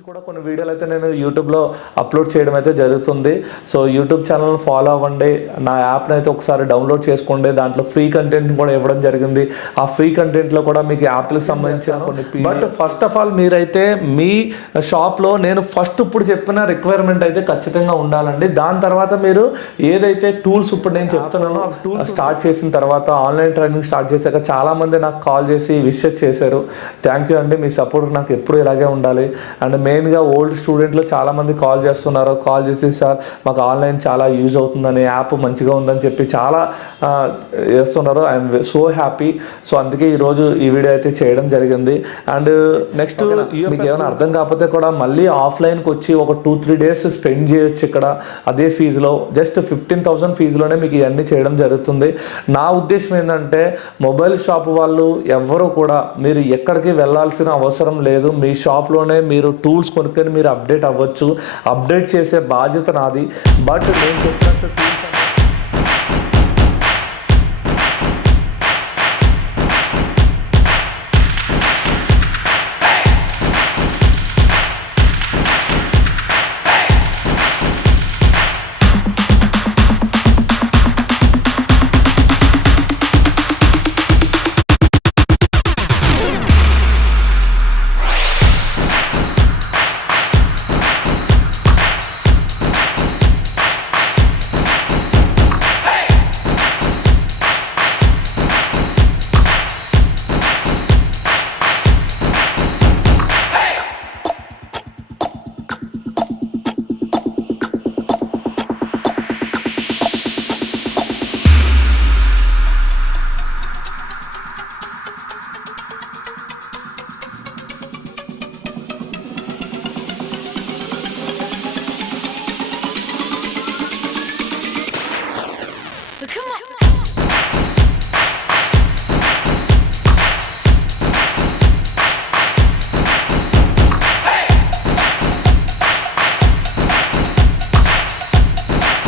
కూడా కొన్ని వీడియోలు అయితే నేను యూట్యూబ్లో అప్లోడ్ చేయడం అయితే జరుగుతుంది. సో యూట్యూబ్ ఛానల్ ఫాలో అవ్వండి, నా యాప్ని అయితే ఒకసారి డౌన్లోడ్ చేసుకోండి. దాంట్లో ఫ్రీ కంటెంట్ కూడా ఇవ్వడం జరిగింది. ఆ ఫ్రీ కంటెంట్లో కూడా మీకు యాప్లకు సంబంధించిన కొన్ని బట్ ఫస్ట్ ఆఫ్ ఆల్ మీరైతే మీ షాప్లో నేను ఫస్ట్ ఇప్పుడు చెప్పిన రిక్వైర్మెంట్ అయితే ఖచ్చితంగా ఉండాలండి. దాని తర్వాత మీరు ఏదైతే టూల్స్ ఇప్పుడు నేను చెప్తున్నానో ఆ టూల్స్ స్టార్ట్ చేసిన తర్వాత ఆన్లైన్ ట్రైనింగ్ స్టార్ట్ చేశాక చాలామంది నాకు కాల్ చేసి విషెస్ చేశారు. థ్యాంక్ యూ అండి, మీ సపోర్ట్ నాకు ఎప్పుడు ఇలాగే ఉండాలి. అండ్ మెయిన్గా ఓల్డ్ స్టూడెంట్లు చాలామంది కాల్ చేస్తున్నారు. కాల్ చేసి సార్ మాకు ఆన్లైన్ చాలా యూజ్ అవుతుందని, యాప్ మంచిగా ఉందని చెప్పి చాలా చేస్తున్నారు. I'm so happy. సో అందుకే ఈరోజు ఈ వీడియో అయితే చేయడం జరిగింది. అండ్ నెక్స్ట్ మీకు ఏమైనా అర్థం కాకపోతే కూడా మళ్ళీ ఆఫ్లైన్కి వచ్చి ఒక 2-3 డేస్ స్పెండ్ చేయొచ్చు ఇక్కడ అదే ఫీజులో. జస్ట్ 15,000 ఫీజులోనే మీకు ఇవన్నీ చేయడం జరుగుతుంది. నా ఉద్దేశం ఏంటంటే మొబైల్ షాప్ వాళ్ళు ఎవ్వరూ కూడా మీరు ఎక్కడికి వెళ్ళాల్సిన అవసరం లేదు. మీ షాప్లోనే మీరు టూల్స్ కొనుక్కొని మీరు అప్డేట్ అవ్వచ్చు. అప్డేట్ చేసే బాధ్యత నాది. బట్ నేను చెప్పినట్టు tools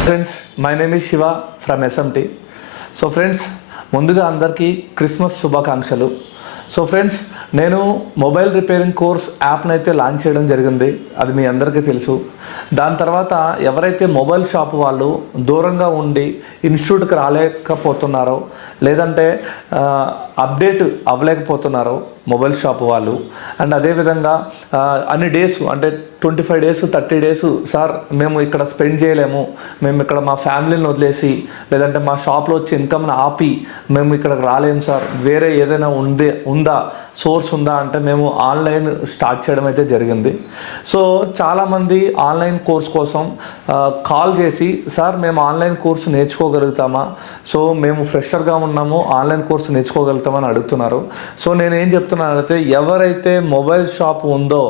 friends, my name is Shiva from SMT. So friends, ముందుగా అందరికీ క్రిస్మస్ శుభాకాంక్షలు. సో ఫ్రెండ్స్, నేను మొబైల్ రిపేరింగ్ కోర్స్ యాప్ని అయితే లాంచ్ చేయడం జరిగింది. అది మీ అందరికీ తెలుసు. దాని తర్వాత ఎవరైతే మొబైల్ షాప్ వాళ్ళు దూరంగా ఉండి ఇన్స్టిట్యూట్కి రాలేకపోతున్నారో, లేదంటే అప్డేట్ అవ్వలేకపోతున్నారో మొబైల్ షాప్ వాళ్ళు, అండ్ అదేవిధంగా అన్ని డేస్ అంటే 25 డేస్ 30 డేస్ సార్ మేము ఇక్కడ స్పెండ్ చేయలేము, మేము ఇక్కడ మా ఫ్యామిలీని వదిలేసి లేదంటే మా షాప్లో వచ్చి ఇన్కమ్ని ఆపి మేము ఇక్కడికి రాలేము సార్, వేరే ఏదైనా ఉందా సోర్స్ ఉందా అంటే మేము ఆన్లైన్ స్టార్ట్ చేయడం అయితే జరిగింది. సో చాలామంది ఆన్లైన్ కోర్స్ కోసం కాల్ చేసి సార్ మేము ఆన్లైన్ కోర్సు నేర్చుకోగలుగుతామా, సో మేము ఫ్రెషర్గా ఉన్నాము ఆన్లైన్ కోర్సు నేర్చుకోగలుగుతామని అడుగుతున్నారు. సో నేను ఏం చెప్తున్నానంటే ఎవరైతే మొబైల్ షాప్ ఉందో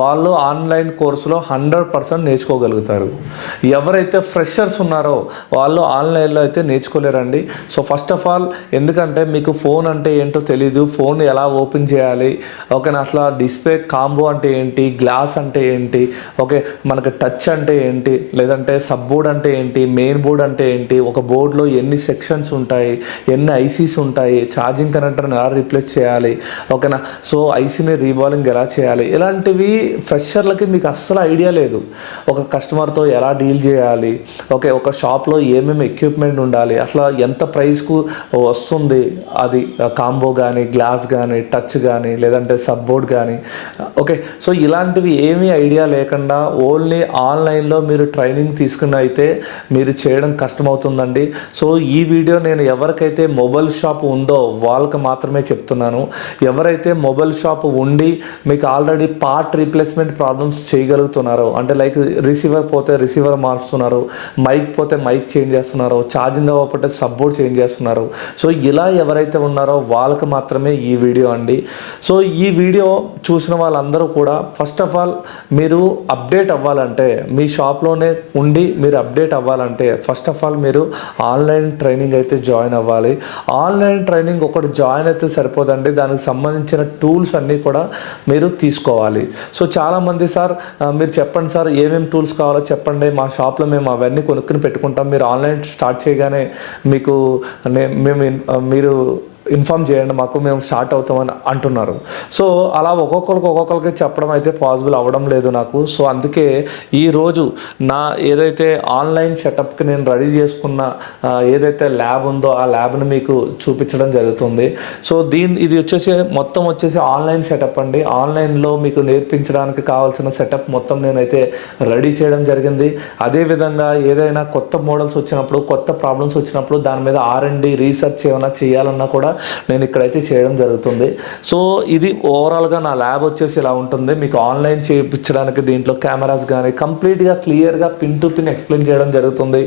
వాళ్ళు ఆన్లైన్ కోర్సులో 100% నేర్చుకోగలుగుతారు. ఎవరైతే ఫ్రెషర్స్ ఉన్నారో వాళ్ళు ఆన్లైన్లో అయితే నేర్చుకోలేరండి. సో ఫస్ట్ ఆఫ్ ఆల్ ఎందుకంటే మీకు ఫోన్ అంటే ఏంటో తెలీదు, ఫోన్ ఎలా ఓపెన్ చేయాలి, ఓకేనా, అసలు డిస్ప్లే కాంబో అంటే ఏంటి, గ్లాస్ అంటే ఏంటి, ఓకే మనకి టచ్ అంటే ఏంటి, లేదంటే సబ్ బోర్డ్ అంటే ఏంటి, మెయిన్ బోర్డ్ అంటే ఏంటి, ఒక బోర్డులో ఎన్ని సెక్షన్స్ ఉంటాయి, ఎన్ని ఐసీస్ ఉంటాయి, ఛార్జింగ్ కనెక్టర్ని ఎలా రీప్లేస్ చేయాలి, ఓకేనా, సో ఐసీని రీబాలింగ్ ఎలా చేయాలి, ఇలాంటివి ఫ్రెషర్లకి మీకు అస్సలు ఐడియా లేదు. ఒక కస్టమర్తో ఎలా డీల్ చేయాలి, ఓకే ఒక షాప్లో ఏమేమి ఎక్విప్మెంట్ ఉండాలి, అసలు ఎంత ప్రైస్కు వస్తుంది అది కాంబో కానీ గ్లాస్ కానీ టచ్ కానీ లేదంటే సబ్ బోర్డ్ కానీ, ఓకే సో ఇలాంటివి ఏమీ ఐడియా లేకుండా ఓన్లీ ఆన్లైన్లో మీరు ట్రైనింగ్ తీసుకుని అయితే మీరు చేయడం కష్టమవుతుందండి. సో ఈ వీడియో నేను ఎవరికైతే మొబైల్ షాప్ ఉందో వాళ్ళకి మాత్రమే చెప్తున్నాను. ఎవరైతే మొబైల్ షాప్ ఉండి మీకు ఆల్రెడీ పార్ట్ రీప్లేస్మెంట్ ప్రాబ్లమ్స్ చేయగలుగుతున్నారో, అంటే లైక్ రిసీవర్ పోతే రిసీవర్ మారుస్తున్నారు, మైక్ పోతే మైక్ చేంజ్ చేస్తున్నారు, ఛార్జింగ్ అవ్వకపోతే సబ్ బోర్డ్ చేంజ్ చేస్తున్నారు, సో ఇలా ఎవరైతే ఉన్నారో వాళ్ళకి మాత్రమే ఈ వీడియో అండి. సో ఈ వీడియో చూసిన వాళ్ళందరూ కూడా ఫస్ట్ ఆఫ్ ఆల్ మీరు అప్డేట్ అవ్వాలంటే, మీ షాప్లోనే ఉండి మీరు అప్డేట్ అవ్వాలంటే ఫస్ట్ ఆఫ్ ఆల్ మీరు ఆన్లైన్ ట్రైనింగ్ అయితే జాయిన్ అవ్వాలి. ఆన్లైన్ ట్రైనింగ్ ఒకటి జాయిన్ అయితే సరిపోదండి, దానికి సంబంధించిన టూల్స్ అన్నీ కూడా మీరు తీసుకోవాలి. సో చాలామంది సార్ మీరు చెప్పండి సార్ ఏమేమి టూల్స్ కావాలో చెప్పండి, మా షాప్లో మేము అవన్నీ కొనుక్కుని పెట్టుకుంటాం, మీరు ఆన్లైన్ స్టార్ట్ చేయగానే మీకు మీరు ఇన్ఫామ్ చేయండి మాకు, మేము స్టార్ట్ అవుతామని అంటున్నారు. సో అలా ఒక్కొక్కరికి చెప్పడం అయితే పాసిబుల్ అవ్వడం లేదు నాకు. సో అందుకే ఈరోజు నా ఏదైతే ఆన్లైన్ సెటప్కి నేను రెడీ చేసుకున్న ఏదైతే ల్యాబ్ ఉందో ఆ ల్యాబ్ని మీకు చూపించడం జరుగుతుంది. సో ఇది మొత్తం వచ్చేసి ఆన్లైన్ సెటప్ అండి. ఆన్లైన్లో మీకు నేర్పించడానికి కావాల్సిన సెటప్ మొత్తం నేనైతే రెడీ చేయడం జరిగింది. అదేవిధంగా ఏదైనా కొత్త మోడల్స్ వచ్చినప్పుడు, కొత్త ప్రాబ్లమ్స్ వచ్చినప్పుడు దాని మీద R&D రీసెర్చ్ ఏమైనా చేయాలన్నా కూడా నేను ఇక్కడైతే చేయడం జరుగుతుంది. సో ఇది ఓవరాల్గా నా ల్యాబ్ వచ్చేసి ఇలా ఉంటుంది. మీకు ఆన్లైన్ చేయించడానికి దీంట్లో కెమెరాస్ కానీ కంప్లీట్గా క్లియర్గా పిన్ టు పిన్ ఎక్స్ప్లెయిన్ చేయడం జరుగుతుంది.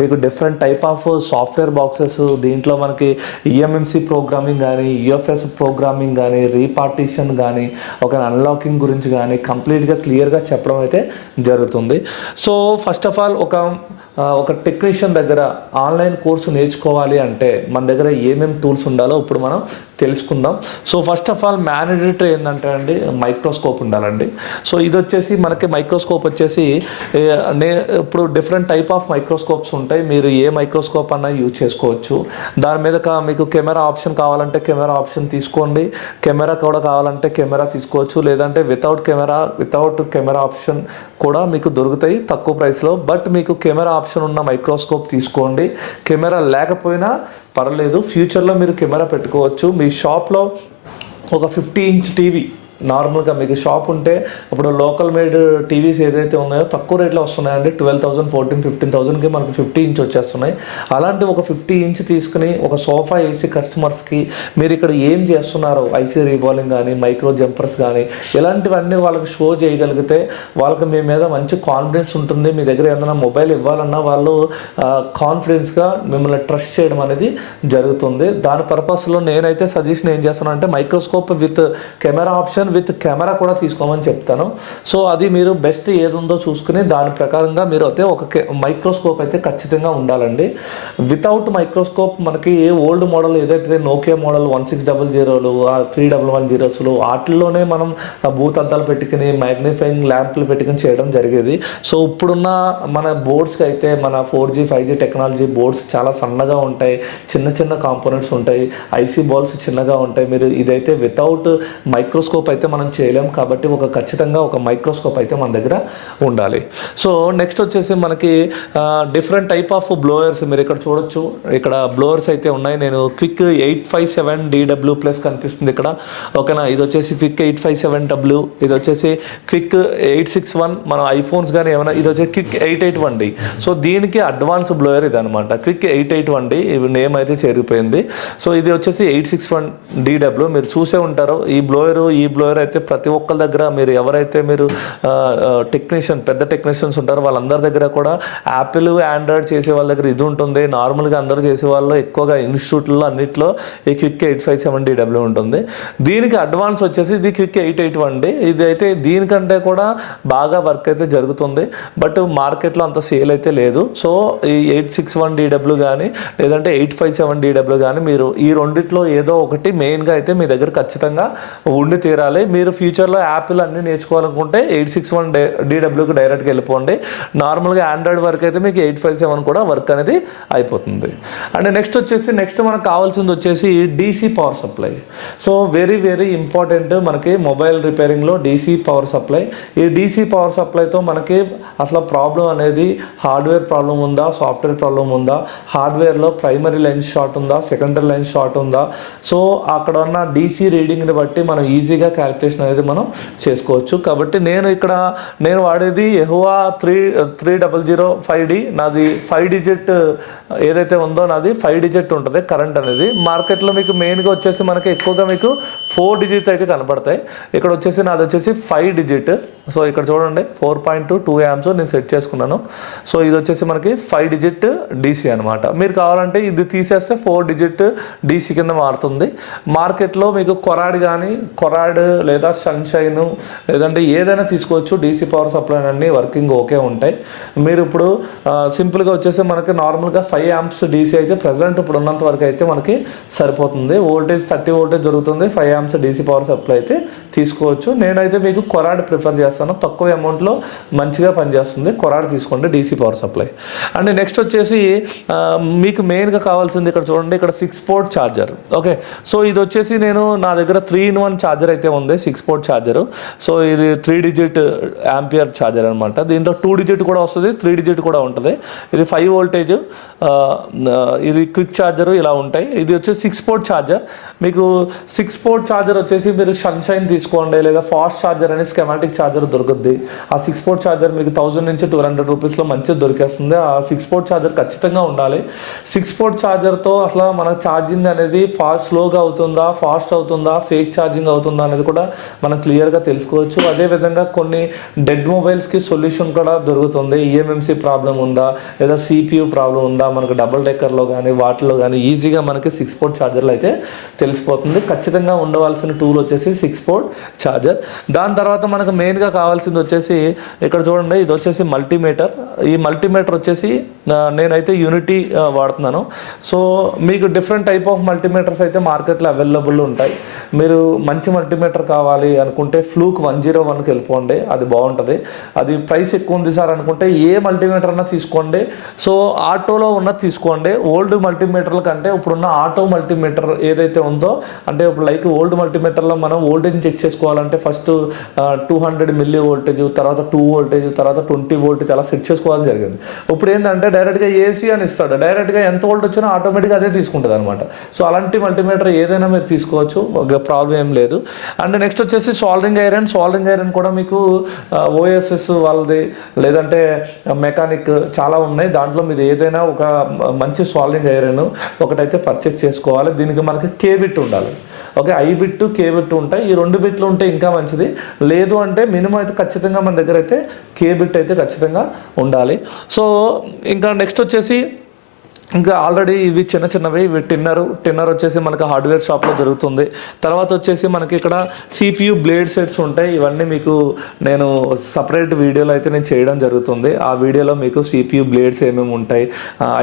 మీకు different type of software boxes, దీంట్లో మనకి EMMC ప్రోగ్రామింగ్ కానీ, UFS ప్రోగ్రామింగ్ కానీ, రీపార్టీషన్ కానీ, ఒక అన్లాకింగ్ గురించి కానీ కంప్లీట్గా క్లియర్గా చెప్పడం అయితే జరుగుతుంది. సో ఫస్ట్ ఆఫ్ ఆల్ ఒక టెక్నీషియన్ దగ్గర ఆన్లైన్ కోర్సు నేర్చుకోవాలి అంటే మన దగ్గర ఏమేమి టూల్స్ ఉండాలో ఇప్పుడు మనం తెలుసుకుందాం. So first of all mandatory ఏంటంటే అండి, మైక్రోస్కోప్ ఉండాలండి. సో ఇది వచ్చేసి మనకి మైక్రోస్కోప్ వచ్చేసి ఇప్పుడు డిఫరెంట్ టైప్ ఆఫ్ మైక్రోస్కోప్స్ ఉంటాయి. మీరు ఏ మైక్రోస్కోప్ అన్నా యూజ్ చేసుకోవచ్చు. దాని మీద మీకు కెమెరా ఆప్షన్ కావాలంటే కెమెరా ఆప్షన్ తీసుకోండి, కెమెరా కూడా కావాలంటే కెమెరా తీసుకోవచ్చు, లేదంటే వితౌట్ కెమెరా ఆప్షన్ కూడా మీకు దొరుకుతాయి తక్కువ ప్రైస్లో. బట్ మీకు కెమెరా ఆప్షన్ ఉన్న మైక్రోస్కోప్ తీసుకోండి. కెమెరా లేకపోయినా పర్లేదు, ఫ్యూచర్లో మీరు కెమెరా పెట్టుకోవచ్చు. మీ షాప్లో ఒక 50 ఇంచ్ టీవీ నార్మల్గా మీకు షాప్ ఉంటే ఇప్పుడు లోకల్ మేడ్ టీవీస్ ఏదైతే ఉన్నాయో తక్కువ రేట్లో వస్తున్నాయండి. 12,000, 14,000, 15,000కి మనకు 50 ఇంచ్ వచ్చేస్తున్నాయి. అలాంటి ఒక 50 ఇంచ్ తీసుకుని ఒక సోఫా వేసి కస్టమర్స్కి మీరు ఇక్కడ ఏం చేస్తున్నారో IC రీబాలింగ్ కానీ, మైక్రో జంపర్స్ కానీ ఇలాంటివన్నీ వాళ్ళకి షో చేయగలిగితే వాళ్ళకి మీ మీద మంచి కాన్ఫిడెన్స్ ఉంటుంది. మీ దగ్గర ఏదైనా మొబైల్ ఇవ్వాలన్నా వాళ్ళు కాన్ఫిడెన్స్గా మిమ్మల్ని ట్రస్ట్ చేయడం అనేది జరుగుతుంది. దాని పర్పస్లో నేనైతే సజెషన్ ఏం చేస్తాను అంటే microscope with camera option with camera కూడా తీసుకోమని చెప్తాను. సో అది మీరు బెస్ట్ ఏది ఉందో చూసుకుని దాని ప్రకారంగా మీరు అయితే ఒక మైక్రోస్కోప్ అయితే ఖచ్చితంగా ఉండాలండి. వితౌట్ మైక్రోస్కోప్ మనకి ఓల్డ్ మోడల్ ఏదైతే నోకియా మోడల్ 1600లు, 3110లు వాటిల్లోనే మనం భూతద్దాలు పెట్టుకుని మ్యాగ్నిఫైయింగ్ ల్యాంప్లు పెట్టుకుని చేయడం జరిగేది. సో ఇప్పుడున్న మన బోర్డ్స్కి అయితే మన 4G 5G టెక్నాలజీ బోర్డ్స్ చాలా సన్నగా ఉంటాయి, చిన్న చిన్న కాంపోనెంట్స్ ఉంటాయి, IC బాల్స్ చిన్నగా ఉంటాయి. మీరు ఇదైతే వితౌట్ మైక్రోస్కోప్ అయితే మనం చేయలేం. కాబట్టి ఖచ్చితంగా ఒక మైక్రోస్కోప్ అయితే మన దగ్గర ఉండాలి. సో నెక్స్ట్ వచ్చేసి మనకి డిఫరెంట్ టైప్ ఆఫ్ బ్లోయర్స్ మీరు ఇక్కడ చూడొచ్చు. ఇక్కడ బ్లోయర్స్ అయితే ఉన్నాయి. నేను క్విక్ 857DW ప్లస్ కనిపిస్తుంది ఇక్కడ, ఓకేనా. ఇది వచ్చేసి క్విక్ 857W, ఇది వచ్చేసి క్విక్ 861 మన ఐఫోన్స్ కానీ ఏమైనా, ఇది వచ్చేసి క్విక్ 881D. సో దీనికి అడ్వాన్స్ బ్లోయర్ ఇది అనమాట, క్విక్ 881D. ఇవి నేమ్ అయితే చేరిపోయింది. సో ఇది వచ్చేసి 861DW. మీరు చూసే ఉంటారు ఈ బ్లోయర్ అయితే ప్రతి ఒక్కరి దగ్గర మీరు ఎవరైతే పెద్ద టెక్నీషియన్స్ ఉంటారో వాళ్ళందరి దగ్గర కూడా యాపిల్, ఆండ్రాయిడ్ చేసే వాళ్ళ దగ్గర ఇది ఉంటుంది. నార్మల్గా అందరూ చేసే వాళ్ళు ఎక్కువగా ఇన్స్టిట్యూట్లో అన్నిట్లో ఈ క్విక్ 857DW ఉంటుంది. దీనికి అడ్వాన్స్ వచ్చేసి ఇది క్విక్ 881D. ఇది అయితే దీనికంటే కూడా బాగా వర్క్ అయితే జరుగుతుంది. బట్ మార్కెట్లో అంత సేల్ అయితే లేదు. సో ఈ 861DW కానీ లేదంటే 857DW కానీ మీరు ఈ రెండిట్లో ఏదో ఒకటి మెయిన్గా అయితే మీ దగ్గర ఖచ్చితంగా ఉండి తీరాలి. మీరు ఫ్యూచర్లో యాపిల్ అన్నీ నేర్చుకోవాలనుకుంటే 861DWకి డైరెక్ట్గా వెళ్ళిపోండి. నార్మల్గా ఆండ్రాయిడ్ వర్క్ అయితే మీకు 857 కూడా వర్క్ అనేది అయిపోతుంది. అండ్ నెక్స్ట్ మనకు కావాల్సింది వచ్చేసి DC power supply. So very very important మనకి మొబైల్ రిపేరింగ్లో DC పవర్ సప్లై. ఈ DC పవర్ సప్లైతో మనకి అసలు ప్రాబ్లం అనేది హార్డ్వేర్ ప్రాబ్లం ఉందా, సాఫ్ట్వేర్ ప్రాబ్లం ఉందా, హార్డ్వేర్లో ప్రైమరీ లైన్ షార్ట్ ఉందా, సెకండరీ లైన్ షార్ట్ ఉందా. సో అక్కడ ఉన్న DC రీడింగ్ని బట్టి మనం ఈజీగా క్యాలిక్యులేషన్ అనేది మనం చేసుకోవచ్చు. కాబట్టి నేను వాడేది ఎహువా 3005D. నాది 5 డిజిట్ ఏదైతే ఉందో నాది 5 డిజిట్ ఉంటుంది కరెంట్ అనేది. మార్కెట్లో మీకు మెయిన్గా వచ్చేసి మనకి ఎక్కువగా మీకు 4 డిజిట్ అయితే కనపడతాయి. ఇక్కడ వచ్చేసి నాది వచ్చేసి 5 డిజిట్. సో ఇక్కడ చూడండి 4.2 amps నేను సెట్ చేసుకున్నాను. సో ఇది వచ్చేసి మనకి 5 డిజిట్ DC అనమాట. మీరు కావాలంటే ఇది తీసేస్తే 4 డిజిట్ DC కింద మారుతుంది. మార్కెట్లో మీకు కొరాడ్ లేదా సన్షైన్ లేదంటే ఏదైనా తీసుకోవచ్చు. డీసీ పవర్ సప్లై అన్నీ వర్కింగ్ ఓకే ఉంటాయి. మీరు ఇప్పుడు సింపుల్గా వచ్చేసి మనకి నార్మల్గా 5 amps డీసీ అయితే ప్రజెంట్ ఇప్పుడు ఉన్నంత వరకు అయితే మనకి సరిపోతుంది. వోల్టేజ్ 30 వోల్టేజ్ దొరుకుతుంది. 5 amps డీసీ పవర్ సప్లై అయితే తీసుకోవచ్చు. నేనైతే మీకు కొరాడ్ ప్రిఫర్ చేస్తాను, తక్కువ అమౌంట్లో మంచిగా పనిచేస్తుంది. కొరాడ్ తీసుకోండి DC power supply. And next వచ్చేసి మీకు మెయిన్గా కావాల్సింది ఇక్కడ చూడండి, ఇక్కడ 6 port ఛార్జర్. ఓకే, సో ఇది వచ్చేసి నా దగ్గర 3-in-1 ఛార్జర్ అయితే ఉంది, 6 port ఛార్జరు. సో ఇది 3 digit యాంపియర్ ఛార్జర్ అనమాట. దీంట్లో 2 digit కూడా వస్తుంది, 3 digit కూడా ఉంటుంది. ఇది 5 voltage, ఇది క్విక్ ఛార్జర్ ఇలా ఉంటాయి. ఇది వచ్చేసి 6 port ఛార్జర్. మీకు 6 port ఛార్జర్ వచ్చేసి మీరు సన్షైన్ తీసుకోండి, లేదా ఫాస్ట్ ఛార్జర్ అని స్కెమాటిక్ ఛార్జర్ దొరుకుద్ది. ఆ 6 port ఛార్జర్ మీకు 1000 నుంచి 200 రూపీస్లో మంచిగా దొరికేస్తుంది. ఆ 6 port ఛార్జర్ ఖచ్చితంగా ఉండాలి. 6 port ఛార్జర్తో అసలు మన ఛార్జింగ్ అనేది స్లోగా అవుతుందా, ఫాస్ట్ అవుతుందా, ఫేక్ ఛార్జింగ్ అవుతుందా అనేది కూడా మనం క్లియర్గా తెలుసుకోవచ్చు. అదేవిధంగా కొన్ని డెడ్ మొబైల్స్కి సొల్యూషన్ కూడా దొరుకుతుంది. ఈఎంఎంసీ ప్రాబ్లం ఉందా, లేదా సిపియూ ప్రాబ్లం ఉందా, మనకు డబుల్ డెక్కర్లో కానీ వాటిలో కానీ ఈజీగా మనకి 6 port ఛార్జర్లు అయితే తెలిసిపోతుంది. ఖచ్చితంగా ఉండవలసిన టూల్ వచ్చేసి 6 port ఛార్జర్. దాని తర్వాత మనకు మెయిన్గా కావాల్సింది వచ్చేసి ఇక్కడ చూడండి, ఇది వచ్చేసి మల్టీమీటర్. ఈ మల్టీమీటర్ వచ్చేసి నేనైతే యూనిటీ వాడుతున్నాను. సో మీకు డిఫరెంట్ టైప్ ఆఫ్ మల్టీమీటర్స్ అయితే మార్కెట్లో అవైలబుల్ ఉంటాయి. మీరు మంచి మల్టీమీటర్ కావాలి అనుకుంటే ఫ్లూక్ 101కి వెళ్ళిపోండి, అది బాగుంటుంది. అది ప్రైస్ ఎక్కువ ఉంది సార్ అనుకుంటే ఏ మల్టీమీటర్ అన్నా తీసుకోండి. సో ఆటోలో ఉన్నది తీసుకోండి. ఓల్డ్ మల్టీమీటర్ల కంటే ఇప్పుడున్న ఆటో మల్టీమీటర్ ఏదైతే ఉందో, అంటే ఇప్పుడు లైక్ ఓల్డ్ మల్టీమీటర్లో మనం వోల్టేజ్ చెక్ చేసుకోవాలంటే ఫస్ట్ 200 మిల్లీ వోల్టేజ్, తర్వాత 2 వోల్టేజ్, తర్వాత 20 వోల్టేజ్ అలా సెట్ చేసుకోవాలని జరిగింది. ఇప్పుడు ఏంటంటే డైరెక్ట్గా ఏసీ అని ఇస్తాడు, డైరెక్ట్గా ఎంత వోల్ట్ వచ్చినా ఆటోమేటిక్గా అదే తీసుకుంటుంది అనమాట. సో అలాంటి మల్టీమీటర్ ఏదైనా మీరు తీసుకోవచ్చు, ప్రాబ్లం ఏం లేదు. అండ్ నెక్స్ట్ వచ్చేసి సాల్డరింగ్ ఐరన్. సాల్డరింగ్ ఐరన్ కూడా మీకు ఓఎస్ఎస్ వాళ్ళది లేదంటే మెకానిక్ చాలా ఉన్నాయి. దాంట్లో మీరు ఏదైనా ఒక మంచి సాల్డరింగ్ ఐరన్ ఒకటైతే పర్చేస్ చేసుకోవాలి. దీనికి మనకి కే బిట్ ఉండాలి. Okay, I bit, K bit ఉంటాయి. ఈ 2 బిట్లు ఉంటే ఇంకా మంచిది. లేదు అంటే మినిమం అయితే ఖచ్చితంగా మన దగ్గర అయితే కే బిట్ అయితే ఖచ్చితంగా ఉండాలి. సో ఇంకా నెక్స్ట్ వచ్చేసి ఇంకా ఆల్రెడీ ఇవి చిన్నవి, ఇవి టిన్నర్ వచ్చేసి మనకి హార్డ్వేర్ షాప్లో దొరుకుతుంది. తర్వాత వచ్చేసి మనకి ఇక్కడ సిపియు బ్లేడ్ సెట్స్ ఉంటాయి. ఇవన్నీ మీకు నేను సపరేట్ వీడియోలో అయితే నేను చేయడం జరుగుతుంది. ఆ వీడియోలో మీకు సిపియు బ్లేడ్స్ ఏమేమి ఉంటాయి,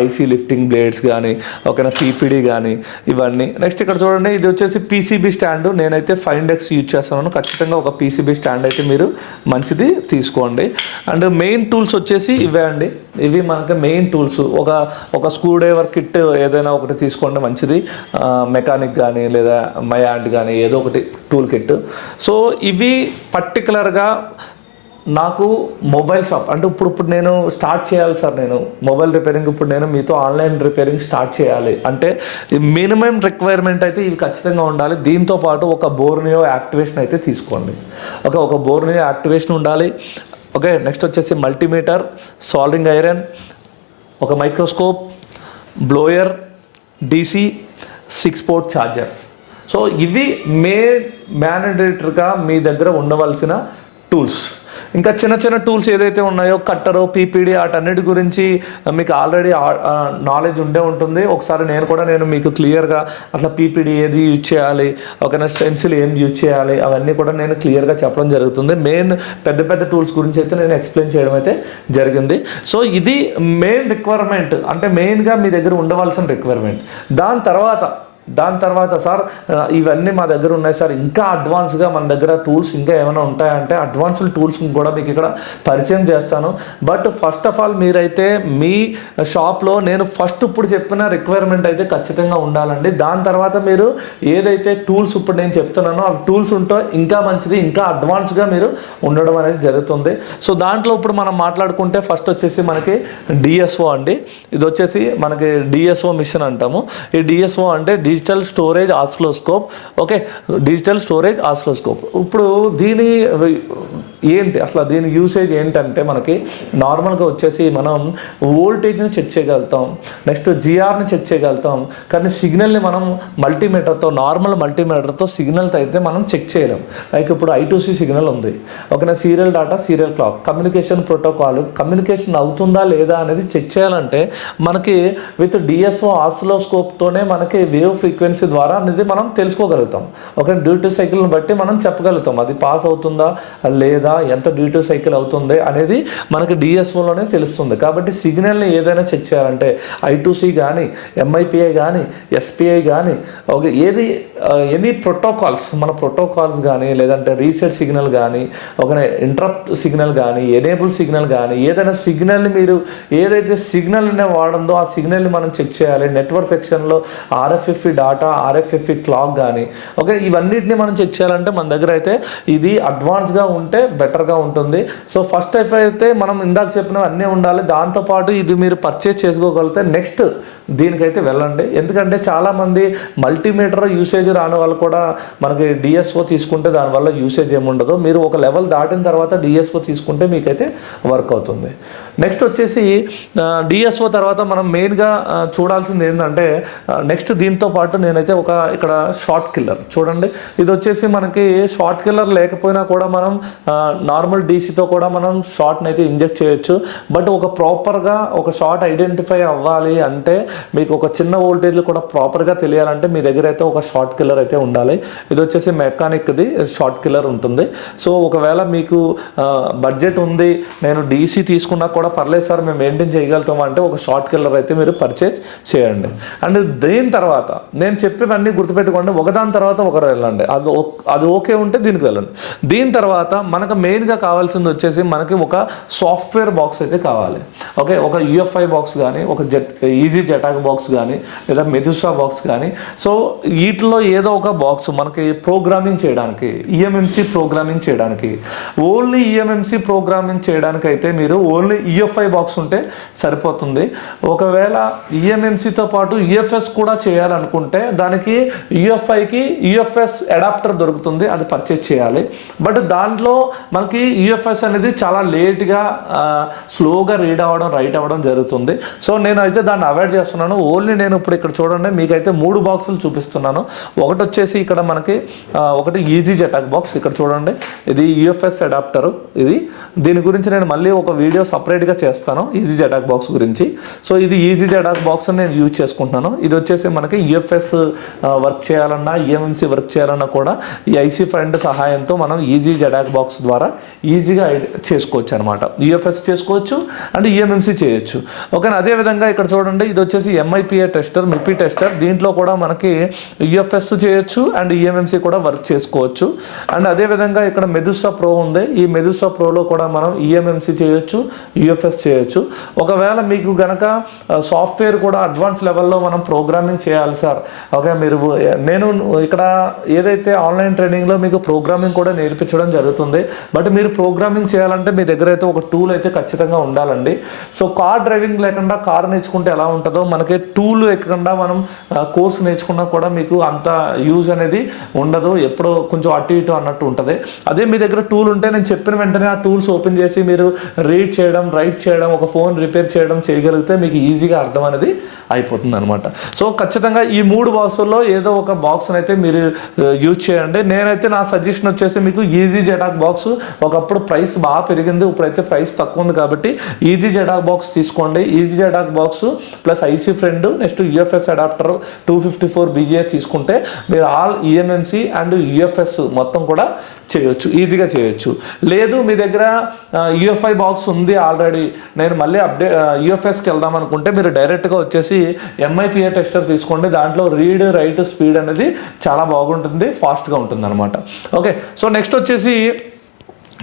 ఐసీ లిఫ్టింగ్ బ్లేడ్స్ కానీ, ఓకేనా, పీపీడీ కానీ ఇవన్నీ. నెక్స్ట్ ఇక్కడ చూడండి, ఇది వచ్చేసి పీసీబీ స్టాండ్. నేనైతే ఫైండెక్స్ యూజ్ చేస్తున్నాను. ఖచ్చితంగా ఒక పీసీబీ స్టాండ్ అయితే మీరు మంచిది తీసుకోండి. అండ్ మెయిన్ టూల్స్ వచ్చేసి ఇవే అండి. ఇవి మనకి మెయిన్ టూల్స్. ఒక స్క్రూ డ్రైవర్ కిట్ ఏదైనా ఒకటి తీసుకోండి మంచిది, మెకానిక్ కానీ లేదా మయాండ్ కానీ ఏదో ఒకటి టూల్ కిట్. సో ఇవి పర్టికులర్గా నాకు మొబైల్ షాప్ అంటే ఇప్పుడు నేను స్టార్ట్ చేయాలి సార్, నేను మొబైల్ రిపేరింగ్ ఇప్పుడు నేను మీతో ఆన్లైన్ రిపేరింగ్ స్టార్ట్ చేయాలి అంటే మినిమం రిక్వైర్మెంట్ అయితే ఇవి ఖచ్చితంగా ఉండాలి. దీంతో పాటు ఒక బోర్నియో యాక్టివేషన్ అయితే తీసుకోండి. ఒక బోర్నియో యాక్టివేషన్ ఉండాలి. ఓకే, నెక్స్ట్ వచ్చేసి మల్టీమీటర్, సాల్డరింగ్ ఐరన్, ఒక microscope, blower, DC, 6 port charger. So ఇవి మ్యాండేటరీగా మీ దగ్గర ఉండవలసిన టూల్స్. ఇంకా చిన్న టూల్స్ ఏదైతే ఉన్నాయో కట్టరు, పీపీడీ, వాటన్నిటి గురించి మీకు ఆల్రెడీ నాలెడ్జ్ ఉండే ఉంటుంది. ఒకసారి నేను మీకు క్లియర్గా అట్లా పీపీడీ ఏది యూజ్ చేయాలి, ఓకేనా, స్టెన్సిల్ ఏం యూజ్ చేయాలి, అవన్నీ కూడా నేను క్లియర్గా చెప్పడం జరుగుతుంది. మెయిన్ పెద్ద టూల్స్ గురించి అయితే నేను ఎక్స్ప్లెయిన్ చేయడం అయితే జరిగింది. సో ఇది మెయిన్ రిక్వైర్మెంట్, అంటే మెయిన్గా మీ దగ్గర ఉండవలసిన రిక్వైర్మెంట్. దాని తర్వాత సార్ ఇవన్నీ మా దగ్గర ఉన్నాయి సార్, ఇంకా అడ్వాన్స్గా మన దగ్గర టూల్స్ ఇంకా ఏమైనా ఉంటాయంటే అడ్వాన్స్డ్ టూల్స్ కూడా మీకు ఇక్కడ పరిచయం చేస్తాను. బట్ ఫస్ట్ ఆఫ్ ఆల్ మీరైతే మీ షాప్లో నేను ఫస్ట్ ఇప్పుడు చెప్పిన రిక్వైర్మెంట్ అయితే ఖచ్చితంగా ఉండాలండి. దాని తర్వాత మీరు ఏదైతే టూల్స్ ఇప్పుడు నేను చెప్తున్నానో ఆ టూల్స్ ఉంటే ఇంకా మంచిది, ఇంకా అడ్వాన్స్గా మీరు ఉండడం అనేది జరుగుతుంది. సో దాంట్లో ఇప్పుడు మనం మాట్లాడుకుంటే ఫస్ట్ వచ్చేసి మనకి డిఎస్ఓ అండి. ఇది వచ్చేసి మనకి డిఎస్ఓ మిషన్ అంటాము. ఈ డిఎస్ఓ అంటే digital storage oscilloscope. Okay, digital storage oscilloscope. ఇప్పుడు దీని ఏంటి అసలు, దీని యూసేజ్ ఏంటంటే మనకి నార్మల్గా వచ్చేసి మనం వోల్టేజ్ని చెక్ చేయగలుగుతాం, నెక్స్ట్ జిఆర్ని చెక్ చేయగలుగుతాం, కానీ సిగ్నల్ని మనం నార్మల్ మల్టీమీటర్తో సిగ్నల్ అయితే మనం చెక్ చేయలేం. లైక్ ఇప్పుడు I2C సిగ్నల్ ఉంది, ఓకేనా, serial data, serial clock, communication protocol, communication అవుతుందా లేదా అనేది చెక్ చేయాలంటే మనకి విత్ డిఎస్ఓ ఆసిలోస్కోప్తోనే మనకి వేవ్ ఫ్రీక్వెన్సీ ద్వారా అనేది మనం తెలుసుకోగలుగుతాం. ఓకే, డ్యూటీ సైకిల్ని బట్టి మనం చెప్పగలుగుతాం అది పాస్ అవుతుందా లేదా, ఎంత డ్యూటీ సైకిల్ అవుతుంది అనేది మనకి డిఎస్ఓలోనే తెలుస్తుంది. కాబట్టి సిగ్నల్ని ఏదైనా చెక్ చేయాలంటే I2C కానీ, MIPI కానీ, SPI కానీ, ఓకే, ఏది ఎనీ ప్రోటోకాల్స్, మన ప్రోటోకాల్స్ కానీ, లేదంటే రీసెట్ సిగ్నల్ కానీ, ఒక ఇంటరప్ట్ సిగ్నల్ కానీ, ఎనేబుల్ సిగ్నల్ కానీ, ఏదైనా సిగ్నల్ని మీరు ఏదైతే సిగ్నల్ని వాడందో ఆ సిగ్నల్ని మనం చెక్ చేయాలి. నెట్వర్క్ సెక్షన్లో RFFE డాటా, RFFE క్లాక్ కానీ, ఓకే, ఇవన్నిటిని మనం చెక్ చేయాలంటే మన దగ్గర అయితే ఇది అడ్వాన్స్గా ఉంటే బెటర్గా ఉంటుంది. సో ఫస్ట్ అయితే మనం ఇందాక చెప్పినవి అన్నీ ఉండాలి. దాంతోపాటు ఇది మీరు పర్చేస్ చేసుకోగలిగితే నెక్స్ట్ దీనికైతే వెళ్ళండి. ఎందుకంటే చాలామంది మల్టీమీటర్ యూసేజ్ రాని వాళ్ళు కూడా మనకి డిఎస్ఓ తీసుకుంటే దానివల్ల యూసేజ్ ఏముండదు. మీరు ఒక లెవెల్ దాటిన తర్వాత డిఎస్ఓ తీసుకుంటే మీకైతే వర్క్ అవుతుంది. నెక్స్ట్ వచ్చేసి డిఎస్ఓ తర్వాత మనం మెయిన్గా చూడాల్సింది ఏంటంటే నెక్స్ట్ దీంతో పాటు నేనైతే ఒక ఇక్కడ షార్ట్ కిల్లర్ చూడండి. ఇది వచ్చేసి మనకి షార్ట్ కిల్లర్ లేకపోయినా కూడా మనం నార్మల్ డీసీతో కూడా మనం షార్ట్ని అయితే ఇంజెక్ట్ చేయొచ్చు. బట్ ఒక ప్రాపర్గా ఒక షార్ట్ ఐడెంటిఫై అవ్వాలి అంటే మీకు ఒక చిన్న వోల్టేజ్లు కూడా ప్రాపర్గా తెలియాలంటే మీ దగ్గర అయితే ఒక షార్ట్ కిల్లర్ అయితే ఉండాలి. ఇది వచ్చేసి మెకానిక్ది షార్ట్ కిల్లర్ ఉంటుంది. సో ఒకవేళ మీకు బడ్జెట్ ఉంది, నేను డీసీ తీసుకున్నా కూడా పర్లేదు సార్ మేము మెయింటైన్ చేయగలుగుతాం అంటే ఒక షార్ట్ కిల్లర్ అయితే మీరు పర్చేజ్ చేయండి. అండ్ దీని తర్వాత నేను చెప్పేవన్నీ గుర్తుపెట్టుకోండి, ఒకదాని తర్వాత ఒకరు వెళ్ళండి. అది ఓకే ఉంటే దీనికి వెళ్ళండి. దీని తర్వాత మనకు మెయిన్గా కావాల్సింది వచ్చేసి మనకి ఒక సాఫ్ట్వేర్ బాక్స్ అయితే కావాలి. ఓకే, ఒక UFI బాక్స్ కానీ, ఒక ఈజీ జెటాక్ బాక్స్ కానీ, లేదా మెదుసా బాక్స్ కానీ. సో వీటిలో ఏదో ఒక బాక్స్ మనకి ప్రోగ్రామింగ్ చేయడానికి, EMMC ప్రోగ్రామింగ్ చేయడానికి, ఓన్లీ EMMC ప్రోగ్రామింగ్ చేయడానికి అయితే మీరు ఓన్లీ UFI బాక్స్ ఉంటే సరిపోతుంది. ఒకవేళ EMMCతో పాటు UFS కూడా చేయాలనుకుంటే దానికి UFIకి UFS అడాప్టర్ దొరుకుతుంది, అది పర్చేజ్ చేయాలి. బట్ దాంట్లో మనకి UFS అనేది చాలా లేట్గా స్లోగా రీడ్ అవ్వడం, రైట్ అవ్వడం జరుగుతుంది. సో నేనైతే దాన్ని అవాయిడ్ చేస్తున్నాను. ఓన్లీ నేను ఇప్పుడు ఇక్కడ చూడండి మీకైతే 3 బాక్సులు చూపిస్తున్నాను. ఒకటి వచ్చేసి ఇక్కడ మనకి ఒకటి ఈజీ జెటాక్ బాక్స్, ఇక్కడ చూడండి ఇది UFS అడాప్టర్. దీని గురించి నేను మళ్ళీ ఒక వీడియో సపరేట్గా చేస్తాను ఈజీ జెటాక్ బాక్స్ గురించి. సో ఇది ఈజీ జెటాక్ బాక్స్ నేను యూజ్ చేసుకుంటున్నాను. ఇది వచ్చేసి మనకి UFS వర్క్ చేయాలన్నా, EMMC వర్క్ చేయాలన్నా కూడా ఈ IC ఫ్రెండ్ సహాయంతో మనం ఈజీ జెటాక్ బాక్స్ ద్వారా ఈజీగా చేసుకోవచ్చు అనమాట. UFS చేసుకోవచ్చు అండ్ EMMC చేయొచ్చు. ఓకేనా, అదేవిధంగా ఇక్కడ చూడండి ఇది వచ్చేసి MIPI టెస్టర్, MIPI టెస్టర్. దీంట్లో కూడా మనకి UFS చేయొచ్చు అండ్ EMMC కూడా వర్క్ చేసుకోవచ్చు. అండ్ అదేవిధంగా ఇక్కడ మెదుసా ప్రో ఉంది. ఈ మెదుసా ప్రోలో కూడా మనం EMMC చేయొచ్చు, UFS చేయొచ్చు. ఒకవేళ మీకు గనక సాఫ్ట్వేర్ కూడా అడ్వాన్స్ లెవెల్లో మనం ప్రోగ్రామింగ్ చేయాలి సార్, ఓకే, నేను ఇక్కడ ఏదైతే ఆన్లైన్ ట్రైనింగ్లో మీకు ప్రోగ్రామింగ్ కూడా నేర్పించడం జరుగుతుంది. బట్ మీరు ప్రోగ్రామింగ్ చేయాలంటే మీ దగ్గర అయితే ఒక టూల్ అయితే ఖచ్చితంగా ఉండాలండి. సో కార్ డ్రైవింగ్ లేకుండా కార్ నేర్చుకుంటే ఎలా ఉంటుందో మనకి టూల్ ఎక్కకుండా మనం కోర్స్ నేర్చుకున్నా కూడా మీకు అంత యూజ్ అనేది ఉండదు, ఎప్పుడో కొంచెం అటు ఇటు అన్నట్టు ఉంటుంది. అదే మీ దగ్గర టూల్ ఉంటే నేను చెప్పిన వెంటనే ఆ టూల్స్ ఓపెన్ చేసి మీరు రీడ్ చేయడం, రైట్ చేయడం, ఒక ఫోన్ రిపేర్ చేయడం చేయగలిగితే మీకు ఈజీగా అర్థం అనేది అయిపోతుంది అనమాట. సో ఖచ్చితంగా ఈ 3 బాక్సుల్లో ఏదో ఒక బాక్స్ని అయితే మీరు యూజ్ చేయండి. నేనైతే నా సజెషన్ వచ్చేసి మీకు ఈజీ జెటాక్ బాక్స్. ఒకప్పుడు ప్రైస్ బాగా పెరిగింది, ఇప్పుడైతే ప్రైస్ తక్కువ ఉంది కాబట్టి ఈజీ జెటాక్ బాక్స్ తీసుకోండి. Easy JTAG box plus IC friend, next UFS adapter 254 BGA తీసుకుంటే మీరు ఆల్ EMMC అండ్ UFS మొత్తం కూడా చేయొచ్చు, ఈజీగా చేయొచ్చు. లేదు మీ దగ్గర UFI బాక్స్ ఉంది ఆల్రెడీ, నేను మళ్ళీ UFSకి వెళ్దాం అనుకుంటే మీరు డైరెక్ట్గా వచ్చేసి MIPI టెస్టర్ తీసుకోండి. దాంట్లో రీడ్, రైట్ స్పీడ్ అనేది చాలా బాగుంటుంది, ఫాస్ట్గా ఉంటుంది అనమాట. ఓకే, సో నెక్స్ట్ వచ్చేసి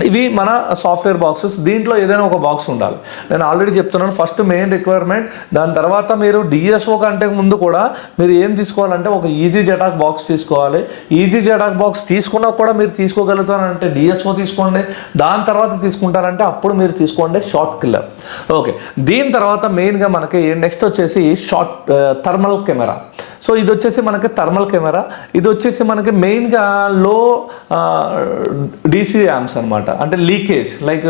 ఇవి మన సాఫ్ట్వేర్ బాక్సెస్. దీంట్లో ఏదైనా ఒక బాక్స్ ఉండాలి. నేను ఆల్రెడీ చెప్తున్నాను, ఫస్ట్ మెయిన్ రిక్వైర్మెంట్. దాని తర్వాత మీరు DSO కంటే ముందు కూడా మీరు ఏం తీసుకోవాలంటే ఒక ఈజీ జెటాక్ బాక్స్ తీసుకోవాలి. ఈజీ జెటాక్ బాక్స్ తీసుకున్నా కూడా మీరు తీసుకోగలుగుతారంటే DSO తీసుకోండి. దాని తర్వాత తీసుకుంటారంటే అప్పుడు మీరు తీసుకోండి షార్ట్ కిల్లర్. ఓకే, దీని తర్వాత మెయిన్గా మనకి నెక్స్ట్ వచ్చేసి థర్మల్ కెమెరా. సో ఇది వచ్చేసి మనకి థర్మల్ కెమెరా. ఇది వచ్చేసి మనకి మెయిన్గా లో DC యాంప్స్ అనమాట, అంటే లీకేజ్ లైక్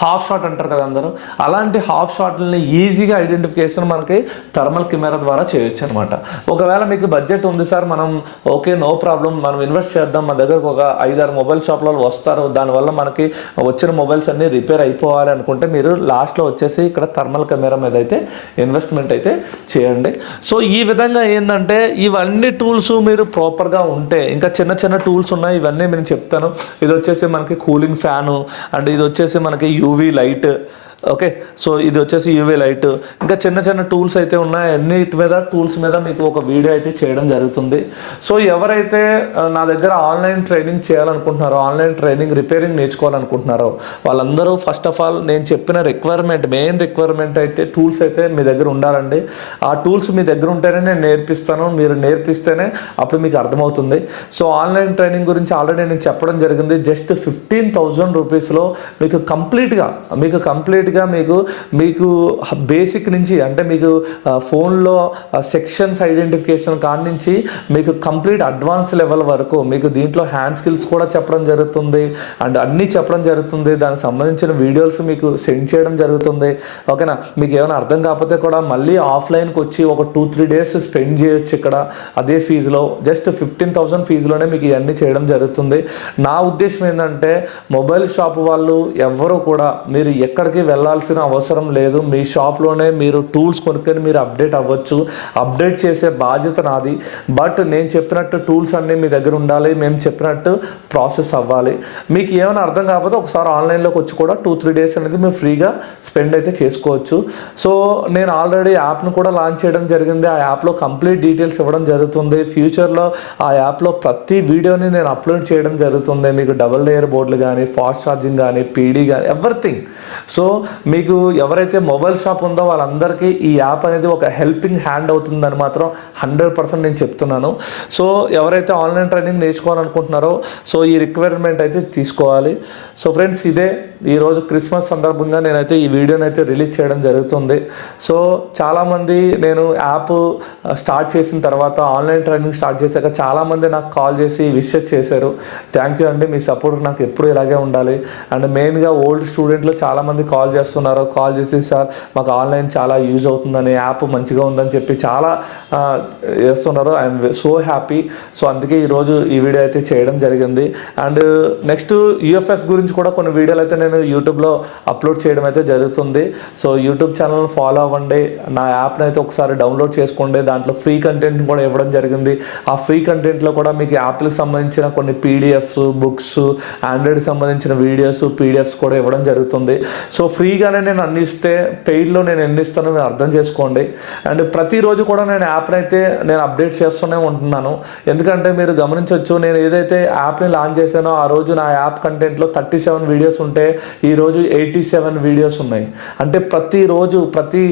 హాఫ్ షాట్ అంటారు కదా అందరూ, అలాంటి హాఫ్ షాట్లని ఈజీగా ఐడెంటిఫికేషన్ మనకి థర్మల్ కెమెరా ద్వారా చేయొచ్చు అనమాట. ఒకవేళ మీకు బడ్జెట్ ఉంది సార్, మనం ఓకే నో ప్రాబ్లం, మనం ఇన్వెస్ట్ చేద్దాం, మన దగ్గరకు ఒక 5-6 మొబైల్ షాప్లో వస్తారు, దానివల్ల మనకి వచ్చిన మొబైల్స్ అన్నీ రిపేర్ అయిపోవాలి అనుకుంటే మీరు లాస్ట్లో వచ్చేసి ఇక్కడ థర్మల్ కెమెరా మీద అయితే ఇన్వెస్ట్మెంట్ అయితే చేయండి. సో ఈ విధంగా ఏంటంటే ఏంటంటే ఇవన్నీ టూల్స్ మీరు ప్రాపర్గా ఉంటే, ఇంకా చిన్న చిన్న టూల్స్ ఉన్నాయి, ఇవన్నీ నేను చెప్తాను. ఇది వచ్చేసి మనకి కూలింగ్ ఫ్యాను, అండ్ ఇది వచ్చేసి మనకి యూవీ లైట్. ఓకే, సో ఇది వచ్చేసి యూవీ లైట్, ఇంకా చిన్న చిన్న టూల్స్ అయితే ఉన్నాయి. అన్నిటి మీద టూల్స్ మీద మీకు ఒక వీడియో అయితే చేయడం జరుగుతుంది. సో ఎవరైతే నా దగ్గర ఆన్లైన్ ట్రైనింగ్ చేయాలనుకుంటున్నారో, ఆన్లైన్ ట్రైనింగ్ రిపేరింగ్ నేర్చుకోవాలనుకుంటున్నారో వాళ్ళందరూ ఫస్ట్ ఆఫ్ ఆల్ నేను చెప్పిన మెయిన్ రిక్వైర్మెంట్ అయితే టూల్స్ అయితే మీ దగ్గర ఉండాలండి. ఆ టూల్స్ మీ దగ్గర ఉంటేనే నేను నేర్పిస్తాను, మీరు నేర్పిస్తేనే అప్పుడు మీకు అర్థమవుతుంది. సో ఆన్లైన్ ట్రైనింగ్ గురించి ఆల్రెడీ నేను చెప్పడం జరిగింది. జస్ట్ 15,000 రూపీస్లో మీకు కంప్లీట్గా మీకు బేసిక్ నుంచి, అంటే మీకు ఫోన్లో సెక్షన్స్ ఐడెంటిఫికేషన్ కాడి నుంచి మీకు కంప్లీట్ అడ్వాన్స్ లెవెల్ వరకు మీకు దీంట్లో హ్యాండ్ స్కిల్స్ కూడా చెప్పడం జరుగుతుంది, అండ్ అన్నీ చెప్పడం జరుగుతుంది. దానికి సంబంధించిన వీడియోస్ మీకు సెండ్ చేయడం జరుగుతుంది. ఓకేనా, మీకు ఏమైనా అర్థం కాకపోతే కూడా మళ్ళీ ఆఫ్లైన్కి వచ్చి ఒక 2-3 డేస్ స్పెండ్ చేయొచ్చు ఇక్కడ అదే ఫీజులో. జస్ట్ 15,000 ఫీజులోనే మీకు ఇవన్నీ చేయడం జరుగుతుంది. నా ఉద్దేశం ఏంటంటే మొబైల్ షాప్ వాళ్ళు ఎవ్వరూ కూడా మీరు ఎక్కడికి వెళ్ళాల్సిన అవసరం లేదు. మీ షాప్లోనే మీరు టూల్స్ కొనుక్కొని మీరు అప్డేట్ అవ్వచ్చు. అప్డేట్ చేసే బాధ్యత నాది. బట్ నేను చెప్పినట్టు టూల్స్ అన్నీ మీ దగ్గర ఉండాలి, మేము చెప్పినట్టు ప్రాసెస్ అవ్వాలి. మీకు ఏమైనా అర్థం కాకపోతే ఒకసారి ఆన్లైన్లోకి వచ్చి కూడా 2-3 డేస్ అనేది మీరు ఫ్రీగా స్పెండ్ అయితే చేసుకోవచ్చు. సో నేను ఆల్రెడీ యాప్ను కూడా లాంచ్ చేయడం జరిగింది. ఆ యాప్లో కంప్లీట్ డీటెయిల్స్ ఇవ్వడం జరుగుతుంది. ఫ్యూచర్లో ఆ యాప్లో ప్రతి వీడియోని నేను అప్లోడ్ చేయడం జరుగుతుంది. మీకు డబుల్ లేయర్ బోర్డులు కానీ, ఫాస్ట్ ఛార్జింగ్ కానీ, పీడీ కానీ, ఎవ్రీథింగ్. సో మీకు ఎవరైతే మొబైల్ షాప్ ఉందో వాళ్ళందరికీ ఈ యాప్ అనేది ఒక హెల్పింగ్ హ్యాండ్ అవుతుందని మాత్రం 100% నేను చెప్తున్నాను. సో ఎవరైతే ఆన్లైన్ ట్రైనింగ్ నేర్చుకోవాలనుకుంటున్నారో సో ఈ రిక్వైర్మెంట్ అయితే తీసుకోవాలి. సో ఫ్రెండ్స్, ఇదే ఈరోజు క్రిస్మస్ సందర్భంగా నేనైతే ఈ వీడియోని అయితే రిలీజ్ చేయడం జరుగుతుంది. సో చాలామంది నేను యాప్ స్టార్ట్ చేసిన తర్వాత, ఆన్లైన్ ట్రైనింగ్ స్టార్ట్ చేశాక చాలామంది నాకు కాల్ చేసి విషెస్ చేశారు. థ్యాంక్ యూ అండి, మీ సపోర్ట్ నాకు ఎప్పుడు ఇలాగే ఉండాలి. అండ్ మెయిన్గా ఓల్డ్ స్టూడెంట్లు చాలామంది కాల్ చేస్తున్నారు. కాల్ చేసి సార్ మాకు ఆన్లైన్ చాలా యూజ్ అవుతుందని, యాప్ మంచిగా ఉందని చెప్పి చాలా చేస్తున్నారు. I'm so happy. సో అందుకే ఈరోజు ఈ వీడియో అయితే చేయడం జరిగింది. అండ్ నెక్స్ట్ యూఎఫ్ఎస్ గురించి కూడా కొన్ని వీడియోలు అయితే నేను యూట్యూబ్లో అప్లోడ్ చేయడం అయితే జరుగుతుంది. సో యూట్యూబ్ ఛానల్ని ఫాలో అవ్వండి, నా యాప్ని అయితే ఒకసారి డౌన్లోడ్ చేసుకోండి. దాంట్లో ఫ్రీ కంటెంట్ కూడా ఇవ్వడం జరిగింది. ఆ ఫ్రీ కంటెంట్లో కూడా మీకు యాప్కి సంబంధించిన కొన్ని పీడిఎఫ్స్, బుక్స్, ఆండ్రాయిడ్కి సంబంధించిన వీడియోస్, పీడిఎఫ్స్ కూడా ఇవ్వడం జరుగుతుంది. సో ఫ్రీగానే నేను అన్ని ఇస్తే పెయిడ్లో నేను ఎన్ని ఇస్తానో మీరు అర్థం చేసుకోండి. అండ్ ప్రతిరోజు కూడా నేను యాప్ని అయితే నేను అప్డేట్ చేస్తూనే ఉంటున్నాను. ఎందుకంటే మీరు గమనించవచ్చు, నేను ఏదైతే యాప్ని లాంచ్ చేశానో ఆ రోజు నా యాప్ కంటెంట్లో 37 వీడియోస్ ఉంటే ఈరోజు 87 వీడియోస్ ఉన్నాయి. అంటే ప్రతిరోజు ప్రతి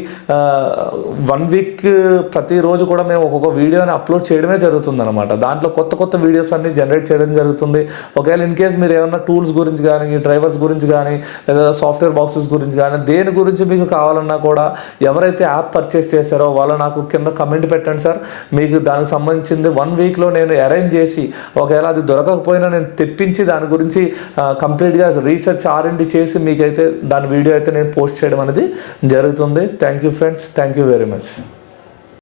1 వీక్ ప్రతిరోజు కూడా మేము ఒక్కొక్క వీడియోని అప్లోడ్ చేయడమే జరుగుతుంది అనమాట. దాంట్లో కొత్త కొత్త వీడియోస్ అన్ని జనరేట్ చేయడం జరుగుతుంది. ఒకవేళ ఇన్ కేస్ మీరు ఏమన్నా టూల్స్ గురించి కానీ, డ్రైవర్స్ గురించి కానీ, లేదా సాఫ్ట్వేర్ బాక్సెస్ గురించి కానీ, దేని గురించి మీకు కావాలన్నా కూడా ఎవరైతే యాప్ పర్చేస్ చేశారో వాళ్ళు నాకు కింద కమెంట్ పెట్టండి సార్, మీకు దానికి సంబంధించింది 1 వీక్లో నేను అరేంజ్ చేసి, ఒకవేళ అది దొరకకపోయినా నేను తెప్పించి దాని గురించి కంప్లీట్గా రీసెర్చ్ R&D చేసి మీకైతే దాని వీడియో అయితే నేను పోస్ట్ చేయడం అనేది జరుగుతుంది. Thank you friends, thank you very much.